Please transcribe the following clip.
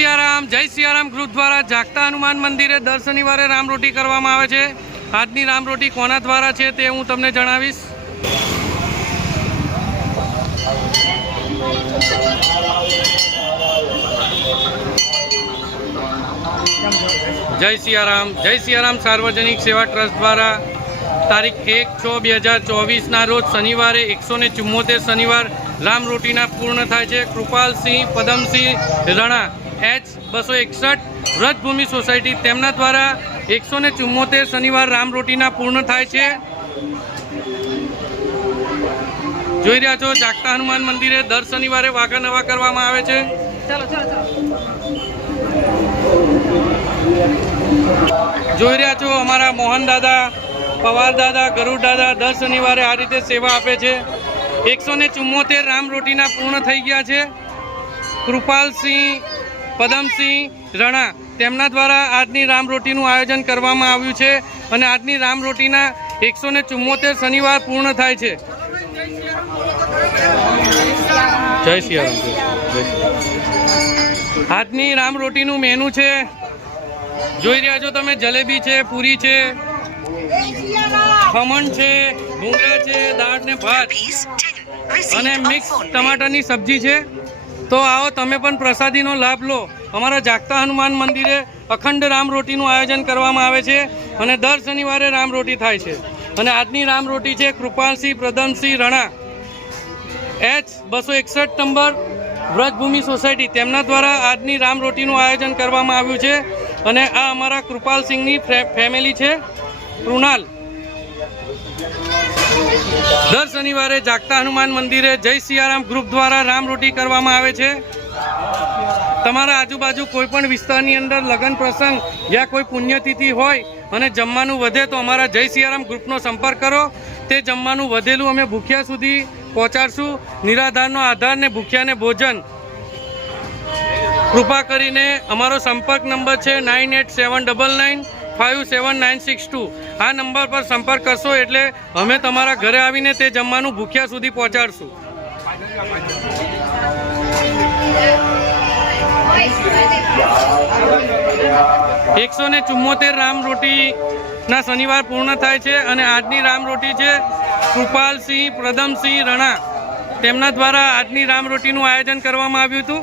Siyaram group દ્વારા જાગતા હનુમાન મંદિરે દર શનિવારે રામરોટી કરવામાં આવે છે। આજની રામરોટી કોના દ્વારા છે તે હું તમને જણાવીશ। જય સિયારામ સાર્વજનિક સેવા ટ્રસ્ટ દ્વારા તારીખ 1/6/2024 રોજ શનિવારે 174 શનિવાર રામરોટીના પૂર્ણ થાય છે। કૃપાલસિંહ પદમસિંહ રણા H261 વ્રજભૂમિ સોસાયટી તેમના દ્વારા 174 શનિવાર રામરોટીના પૂર્ણ થાય છે। જોઈ રહ્યા છો જાગતા હનુમાન મંદિરે દર શનિવારે વાઘા નવા કરવામાં આવે છે। જોઈ રહ્યા છો અમારા મોહન દાદા, પવાર દાદા, ગરુડ દાદા દર શનિવારે આ રીતે સેવા આપે છે। 174 રામરોટીના પૂર્ણ થઈ ગયા છે। કૃપાલસિંહ પદમસિંહ રણા તેમના દ્વારા આજની રામરોટીનું આયોજન કરવામાં આવ્યું છે અને આજની રામરોટીના 174 શનિવાર પૂર્ણ થાય છે। જય સિયારામ। આજની રામરોટીનું મેનુ છે, જોઈ રહ્યા છો તમે, જલેબી છે, પૂરી છે, ખમણ છે, ભૂંગળા છે, દાળ ને ભાત અને મિક્સ ટમાટરની સબ્જી છે। તો આવો તમે પણ પ્રસાદીનો લાભ લો। અમારા જાગતા હનુમાન મંદિરે અખંડ રામરોટીનું આયોજન કરવામાં આવે છે અને દર શનિવારે રામરોટી થાય છે અને આજની રામરોટી છે Kripalsinh Padamsinh Rana H261 number Vrajbhumi society તેમના દ્વારા આજની રામરોટીનું આયોજન કરવામાં આવ્યું છે અને આ અમારા કૃપાલસિંહની ફેમિલી છે, કૃણાલ। દર શનિવારે જાગતા હનુમાન મંદિરે જય સિયારામ ગ્રુપ દ્વારા રામરોટી કરવામાં આવે છે। તમારા આજુબાજુ કોઈ પણ વિસ્તારની અંદર લગ્ન પ્રસંગ યા કોઈ પુણ્યતિથિ હોય અને જમવાનું વધે તો અમારા જય સિયારામ ગ્રુપનો સંપર્ક કરો। તે જમવાનું વધેલું અમે ભૂખ્યા સુધી પહોંચાડશું। નિરાધારનો આધાર ને ભૂખ્યાને ભોજન। કૃપા કરીને અમારો સંપર્ક નંબર છે 9879957962। આ નંબર પર સંપર્ક કરશો એટલે અમે તમારા ઘરે આવીને તે જમવાનું ભૂખ્યા સુધી પહોંચાડશું। 174 રામરોટીના શનિવાર પૂર્ણ થાય છે અને આજની રામરોટી છે કૃપાલસિંહ પદમસિંહ રણા તેમના દ્વારા આજની રામરોટીનું આયોજન કરવામાં આવ્યું હતું।